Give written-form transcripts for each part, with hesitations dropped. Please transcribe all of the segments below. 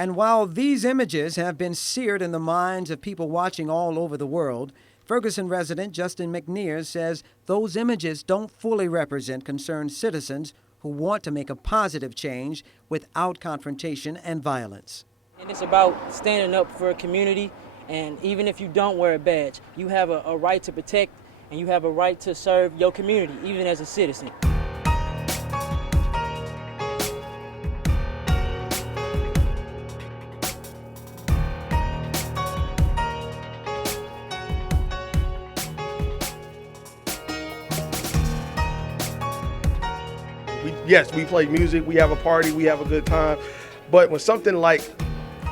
And while these images have been seared in the minds of people watching all over the world, Ferguson resident Justin McNear says those images don't fully represent concerned citizens who want to make a positive change without confrontation and violence. And it's about standing up for a community, and even if you don't wear a badge, you have a right to protect and you have a right to serve your community, even as a citizen. Yes, we play music, we have a party, we have a good time. But when something like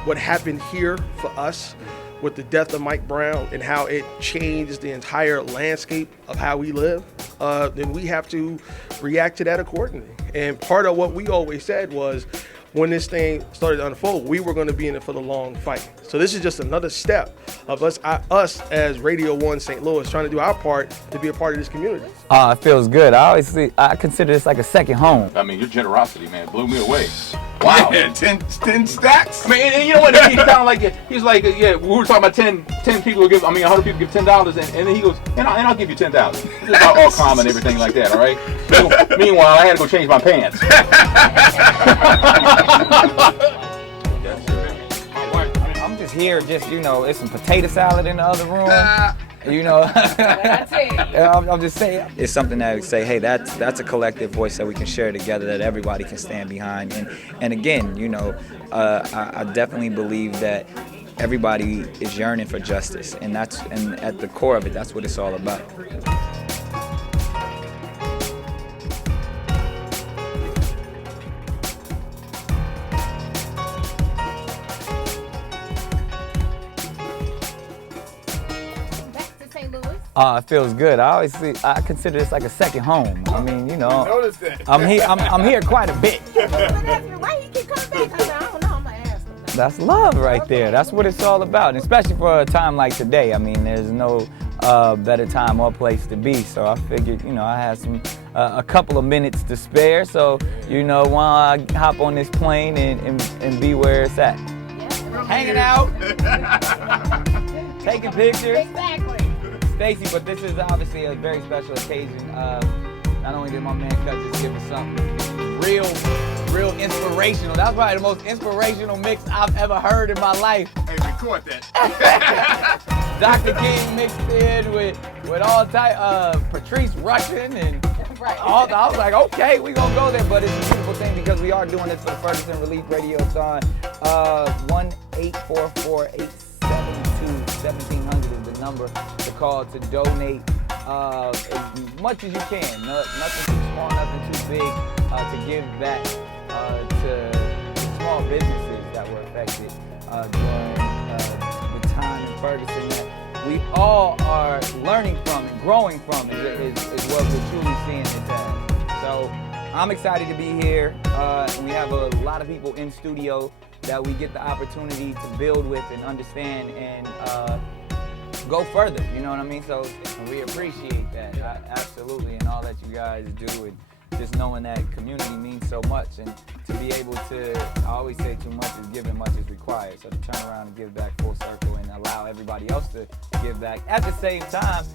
what happened here for us with the death of Mike Brown and how it changed the entire landscape of how we live, then we have to react to that accordingly. And part of what we always said was when this thing started to unfold, we were going to be in it for the long fight. So this is just another step of us as Radio One St. Louis trying to do our part to be a part of this community. It feels good. I consider this like a second home. I mean, your generosity, man, blew me away. Wow. Yeah, 10 stacks. I mean, and you know what? He sounded like he's like, yeah, we were talking about 10 people give, 100 people give $10, and then he goes, and I'll give you 10,000. It's about all calm and everything like that, all right? So, meanwhile, I had to go change my pants. I'm just here, it's some potato salad in the other room. That's it. I'm just saying, it's something that we say, hey, that's a collective voice that we can share together, that everybody can stand behind. And again, I definitely believe that everybody is yearning for justice, and at the core of it, that's what it's all about. It feels good. I consider this like a second home. I mean, Notice that. I'm here quite a bit. Why you keep coming back? I don't know. I'm gonna ask him. That's love right there. That's what it's all about, and especially for a time like today. I mean, there's no better time or place to be. So I figured, I had a couple of minutes to spare. So, why I hop on this plane and be where it's at. Yeah. Hanging out, taking pictures. Exactly. Stacy, but this is obviously a very special occasion. Not only did my man Cut just give us something real inspirational. That's probably the most inspirational mix I've ever heard in my life. Hey, record that. Dr. King mixed in with all type Patrice Rushen and all. I was like, okay, we gonna go there, but it's a beautiful thing because we are doing this for the Ferguson Relief Radiothon. 1-844-872-1700 is the number to call to donate as much as you can. Nothing too small, nothing too big, to give back to small businesses that were affected during the time in Ferguson that we all are learning from and growing from is what we're truly seeing this as. So I'm excited to be here. We have a lot of people in studio that we get the opportunity to build with and understand and go further, you know what I mean? So we appreciate that, absolutely, and all that you guys do, and just knowing that community means so much, and to be able to, I always say too much is given, much is required, so to turn around and give back full circle and allow everybody else to give back. At the same time,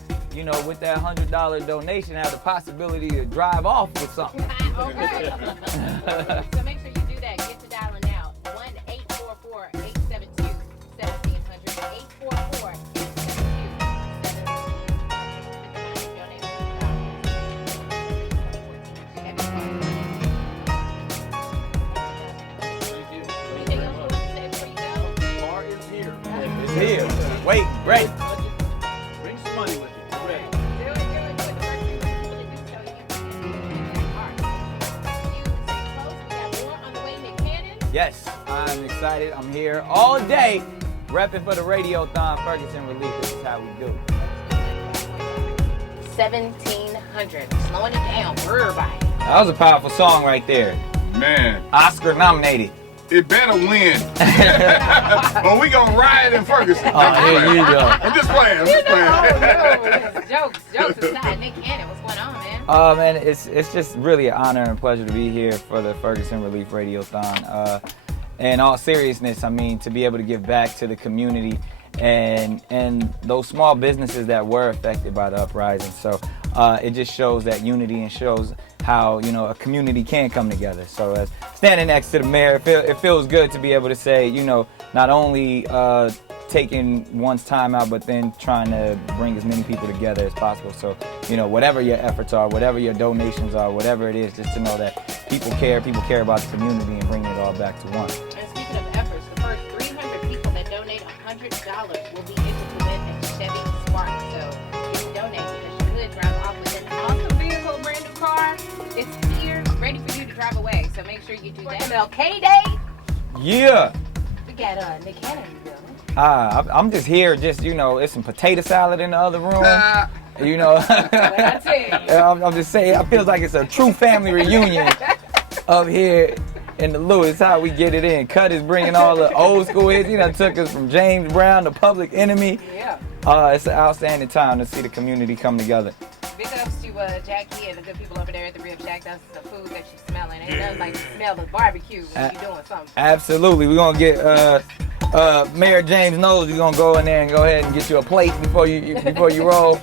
with that $100 donation, have the possibility to drive off with something. Okay. So make sure you do that. Get to dialing now. 1-844-872-1700. 844-872-1700. Anything else you want to say before you go? Bar is here. It's here. Wait, great. Bring some money with you. Great. Do it. But the first thing we'll do is tell you information. All right. You stay close. We got more on the way. Nick Cannon. Yes, I'm excited. I'm here all day, repping for the Radiothon, Ferguson Relief. This is how we do. 1700. Slowing it down for everybody. That was a powerful song right there. Man, Oscar nominated. it better win. Or we gonna riot in Ferguson. Here you go. I'm just playing. Jokes aside. Nick Cannon, what's going on, man? Man, it's just really an honor and pleasure to be here for the Ferguson Relief Radiothon. in all seriousness, I mean, to be able to give back to the community and those small businesses that were affected by the uprising. So it just shows that unity and shows how, you know, a community can come together. So as standing next to the mayor, it feels good to be able to say, you know, not only taking one's time out, but then trying to bring as many people together as possible. So, you know, whatever your efforts are, whatever your donations are, whatever it is, just to know that people care about the community and bringing it all back to one. And speaking of efforts, the first 300 people that donate $100 will be able to win a Chevy Spark. So you can donate because you could drive off with an awesome vehicle, brand new car. It's here, ready for you to drive away. So make sure you do that. MLK Day. Yeah. We got Nick Cannon in the building. I'm just here, you know, it's some potato salad in the other room. You know, I'm just saying, it feels like it's a true family reunion up here in the Lewis. How we get it in. Cut is bringing all the old school hits. You know, took us from James Brown to Public Enemy. Yeah. It's an outstanding time to see the community come together. Big ups to Jackie and the good people over there at the Rib Shack. That's the food that you're smelling. It does like the smell of barbecue when you're doing something. Absolutely. We're going to get Mayor James knows you're going to go in there and go ahead and get you a plate before you roll.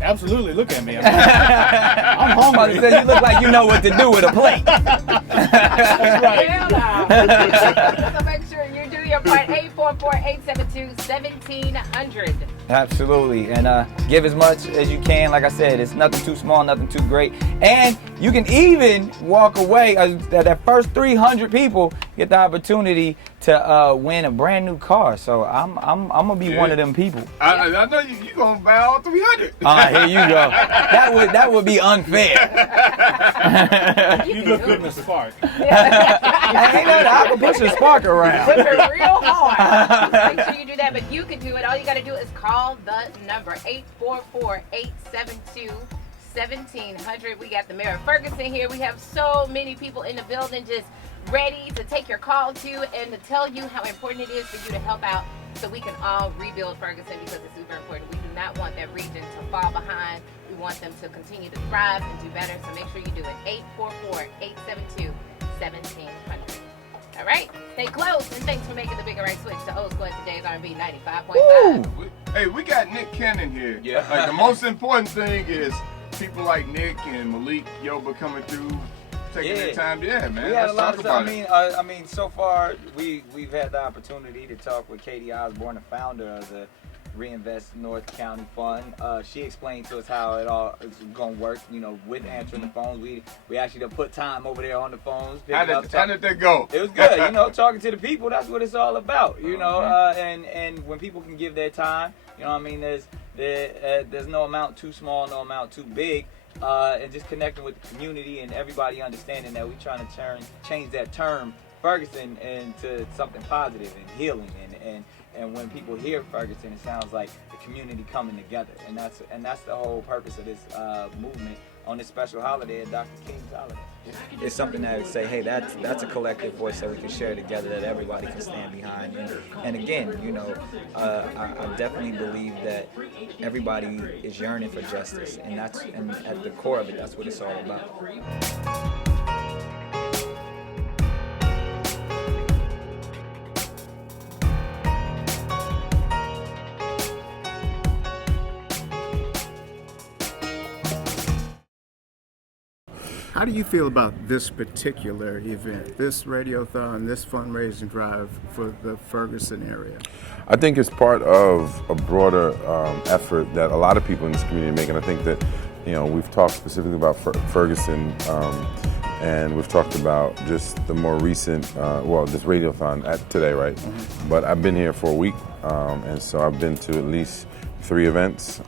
Absolutely. Look at me. I'm hungry. You look like you know what to do with a plate. That's right. So make sure you do your part. 844-872-1700. Absolutely. And give as much as you can. Like I said, it's nothing too small, nothing too great. And you can even walk away. That first 300 people get the opportunity to win a brand new car. So I'm gonna be one of them people. I know you're gonna buy all 300. Here you go. That would be unfair. You look good in the Spark. I can push the Spark around. Put her real hard. Make sure you do that, but you can do it. All you got to do is call the number 844-872-1700. We got the mayor of Ferguson here. We have so many people in the building just ready to take your call to and to tell you how important it is for you to help out so we can all rebuild Ferguson, because it's super important. We do not want that region to fall behind. We want them to continue to thrive and do better. So make sure you do it. 844-872-1700. All right, stay close, and thanks for making the Bigger Right switch to old school at today's R&B 95.5. Hey, we got Nick Cannon here. Yeah. Like, the most important thing is people like Nick and Malik Yoba coming through, taking their time. Yeah, man. We had a lot of about stuff. I mean, so far we've had the opportunity to talk with Katie Osborne, the founder of the Reinvest North County Fund. She explained to us how it all is going to work, you know, with answering the phones. We actually done put time over there on the phones. How did that go? It was good, you know, talking to the people. That's what it's all about, you know. And when people can give their time, you know what I mean, there's no amount too small, no amount too big. And just connecting with the community and everybody understanding that we're trying to change that term Ferguson into something positive and healing, and when people hear Ferguson, it sounds like the community coming together, and that's the whole purpose of this movement on this special holiday at Dr. King's holiday. It's something that would say, hey, that's a collective voice that we can share together, that everybody can stand behind. And again, you know, I definitely believe that everybody is yearning for justice, and at the core of it, that's what it's all about. How do you feel about this particular event, this Radiothon, this fundraising drive for the Ferguson area? I think it's part of a broader effort that a lot of people in this community make, and I think that, you know, we've talked specifically about Ferguson, and we've talked about just the more recent, this Radiothon today, right? Mm-hmm. But I've been here for a week, and so I've been to at least 3 events.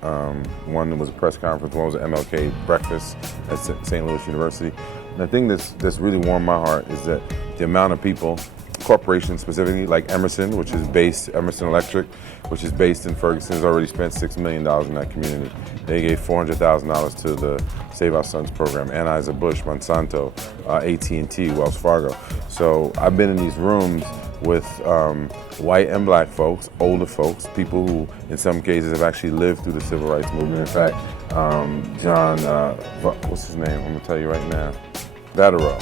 One was a press conference, one was an MLK breakfast at St. Louis University. And the thing that's really warmed my heart is that the amount of people, corporations specifically, like Emerson Electric, which is based in Ferguson, has already spent $6 million in that community. They gave $400,000 to the Save Our Sons program, Anheuser-Busch, Monsanto, AT&T, Wells Fargo. So I've been in these rooms with white and black folks, older folks, people who in some cases have actually lived through the civil rights movement. In fact, John, what's his name? I'm gonna tell you right now, Vatero.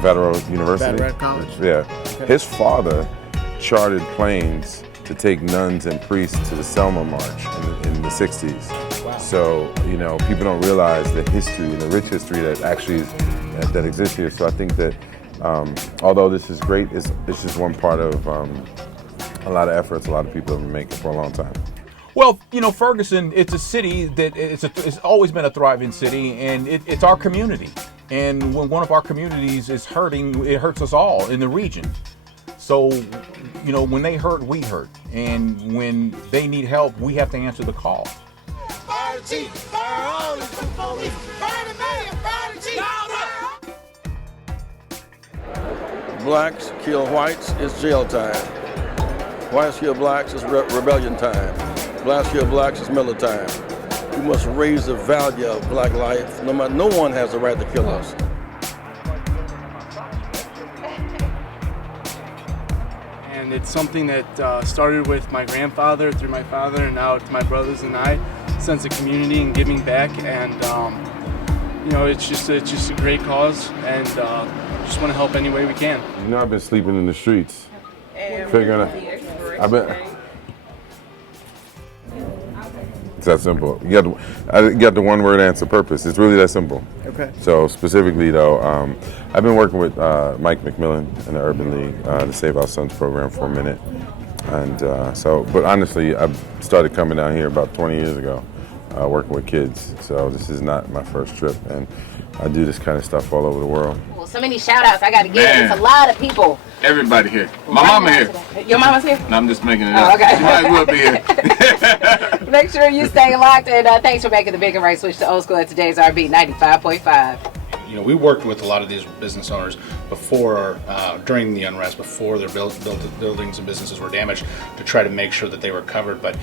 Veteran University. Veteran College. Yeah. Okay. His father chartered planes to take nuns and priests to the Selma March in the 60s. Wow. So, people don't realize the history and the rich history that actually that exists here. So I think that although this is great, it's just one part of a lot of efforts a lot of people have been making for a long time. Well, Ferguson, it's a city that it's always been a thriving city, and it's our community. And when one of our communities is hurting, it hurts us all in the region. So, when they hurt, we hurt. And when they need help, we have to answer the call. Fire the chief, fire all the police, fire the mayor, fire the chief. Blacks kill whites, it's jail time. Whites kill blacks, it's rebellion time. Blacks kill blacks, it's miller time. We must raise the value of black life. No one has the right to kill us. And it's something that started with my grandfather, through my father, and now to my brothers and I. Sense of community and giving back, and it's just a great cause, and just want to help any way we can. I've been sleeping in the streets, figuring out. It's that simple. You got the one-word answer: purpose. It's really that simple. Okay. So specifically, though, I've been working with Mike McMillan in the Urban League, the Save Our Sons program, for a minute, and but honestly, I started coming down here about 20 years ago, working with kids. So this is not my first trip, and I do this kind of stuff all over the world. Well, so many shout-outs I got to give. It's a lot of people. Everybody here. My mama here. Your mama's here? No, I'm just making it up. Okay. She might as well be here. Make sure you stay locked, and thanks for making the big and right switch to old school at today's RB 95.5. We worked with a lot of these business owners before, during the unrest, before their buildings and businesses were damaged, to try to make sure that they were covered. But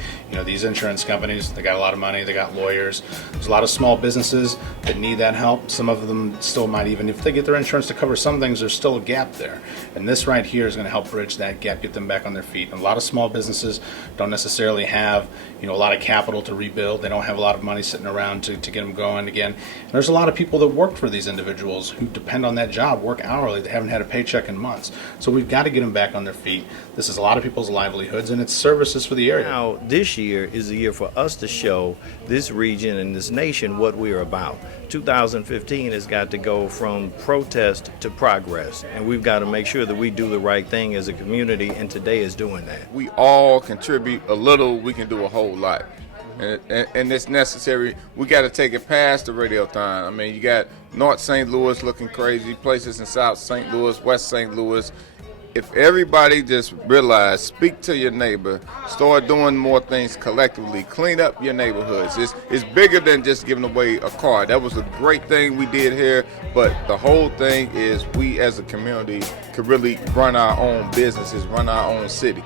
these insurance companies, they got a lot of money, they got lawyers. There's a lot of small businesses that need that help. Some of them still might, even if they get their insurance to cover some things, there's still a gap there. And this right here is going to help bridge that gap, get them back on their feet. And a lot of small businesses don't necessarily have a lot of capital to rebuild. They don't have a lot of money sitting around to get them going again. And there's a lot of people that work for these individuals who depend on that job, work hourly, they haven't had a paycheck in months. So we've got to get them back on their feet. This is a lot of people's livelihoods, and it's services for the area. Now, this year is the year for us to show this region and this nation what we're about. 2015 has got to go from protest to progress, and we've got to make sure that we do the right thing as a community, and today is doing that. We all contribute a little, we can do a whole lot. And it's necessary. We got to take it past the Radiothon. I mean, you got North St. Louis looking crazy, places in South St. Louis, West St. Louis. If everybody just realize, speak to your neighbor, start doing more things collectively, clean up your neighborhoods. It's bigger than just giving away a car. That was a great thing we did here, but the whole thing is we as a community could really run our own businesses, run our own city.